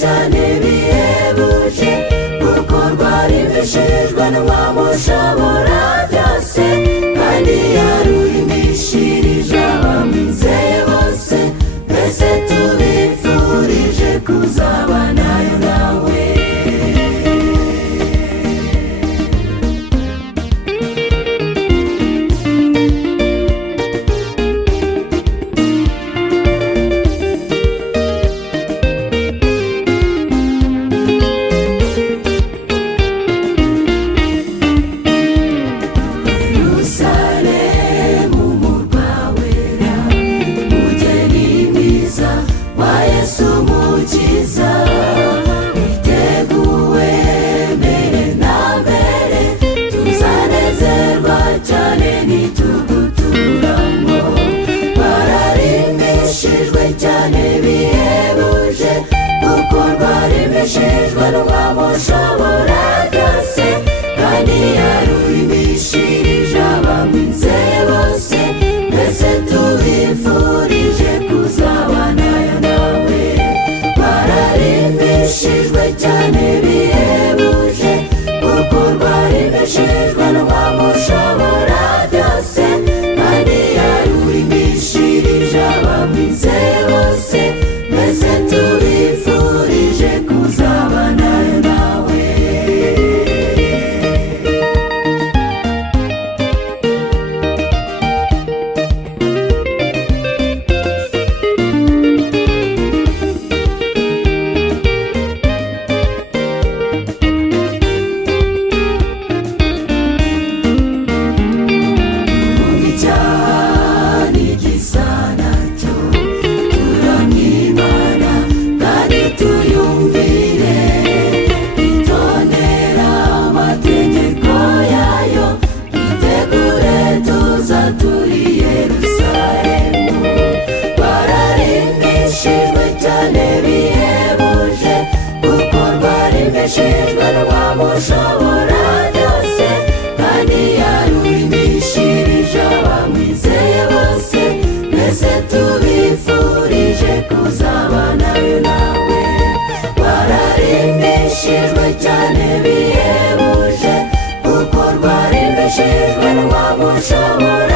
cyane bihebuje kuko rwarimishijwe n'umwami ushobora byose kandi yarurimishirije abamwizeye bose twese tubifurije kuzabanayo nawe. Rwarimishijwe n'umwami ushobora byose kandi yarurimishirije abamwizeye bose twese tubifurije kuzabanayo nawe. Rwararimishijwe cyane bihebuje kuko rwarimishijwe n'umwami ushobora byose kandi yarurimishirije abamwizeye bose twese tubifurije kuzabanayo nawe. Rwarimishijwe n'umwami ushobora byose kandi yarurimishirije abamwizeye bose twese tubifurije kuzabanayo nawe. Rwararimishijwe cyane bihebuje kuko rwarimishijwe n'umwami ushobora